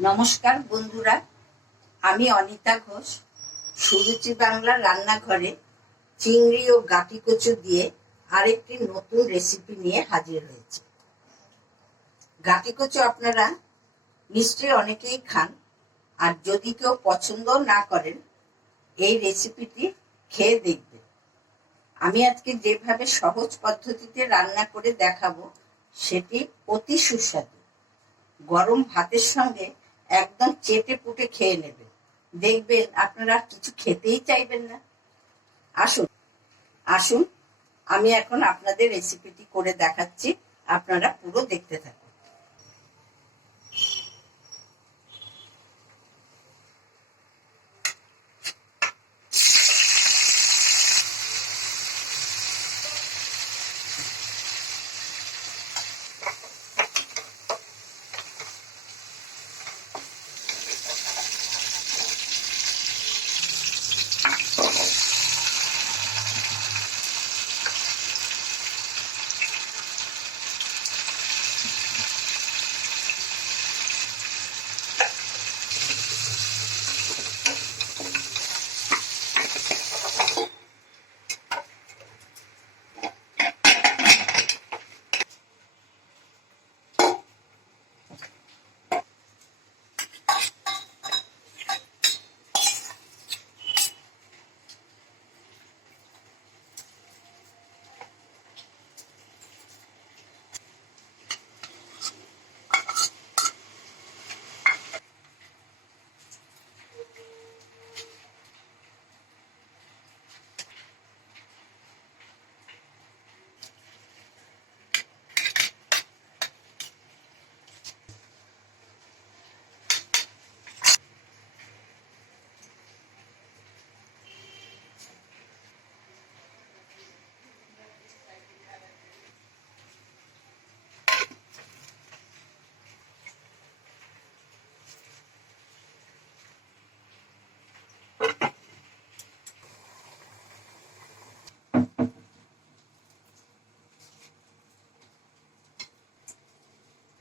নমস্কার বন্ধুরা, আমি অনিতা ঘোষ, সুরুচি বাংলা রান্নাঘরে চিংড়ি ও গাটি কচু দিয়ে আরেকটি নতুন রেসিপি নিয়ে হাজির হয়েছে। গাটি কচু আপনারা নিশ্চয়ই অনেকেই খান, আর যদি কেউ পছন্দ না করেন, এই রেসিপিটি খেয়ে দেখবেন। আমি আজকে যেভাবে সহজ পদ্ধতিতে রান্না করে দেখাবো, সেটি অতি সুস্বাদু। গরম ভাতের সঙ্গে একদম চেটে পুটে খেয়ে নেবে। দেখবেন আপনারা কিছু খেতেই চাইবেন না। আসুন আসুন, আমি এখন আপনাদের রেসিপিটি করে দেখাচ্ছি। আপনারা পুরো দেখতে থাকুন।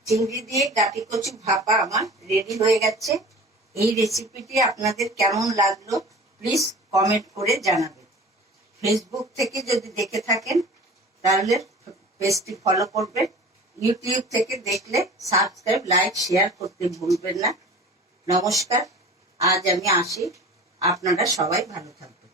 চিংড়ি দিয়ে গাটি কচু ভাপা আমার রেডি হয়ে গেছে। এই রেসিপিটি আপনাদের কেমন লাগল প্লিজ কমেন্ট করে জানাবেন। ফেসবুক থেকে যদি দেখে থাকেন, তাহলে পেজটি ফলো করবেন। ইউটিউব থেকে দেখলে সাবস্ক্রাইব লাইক শেয়ার করতে ভুলবেন না। নমস্কার, আজ আমি আসি। আপনারা সবাই ভালো থাকবেন।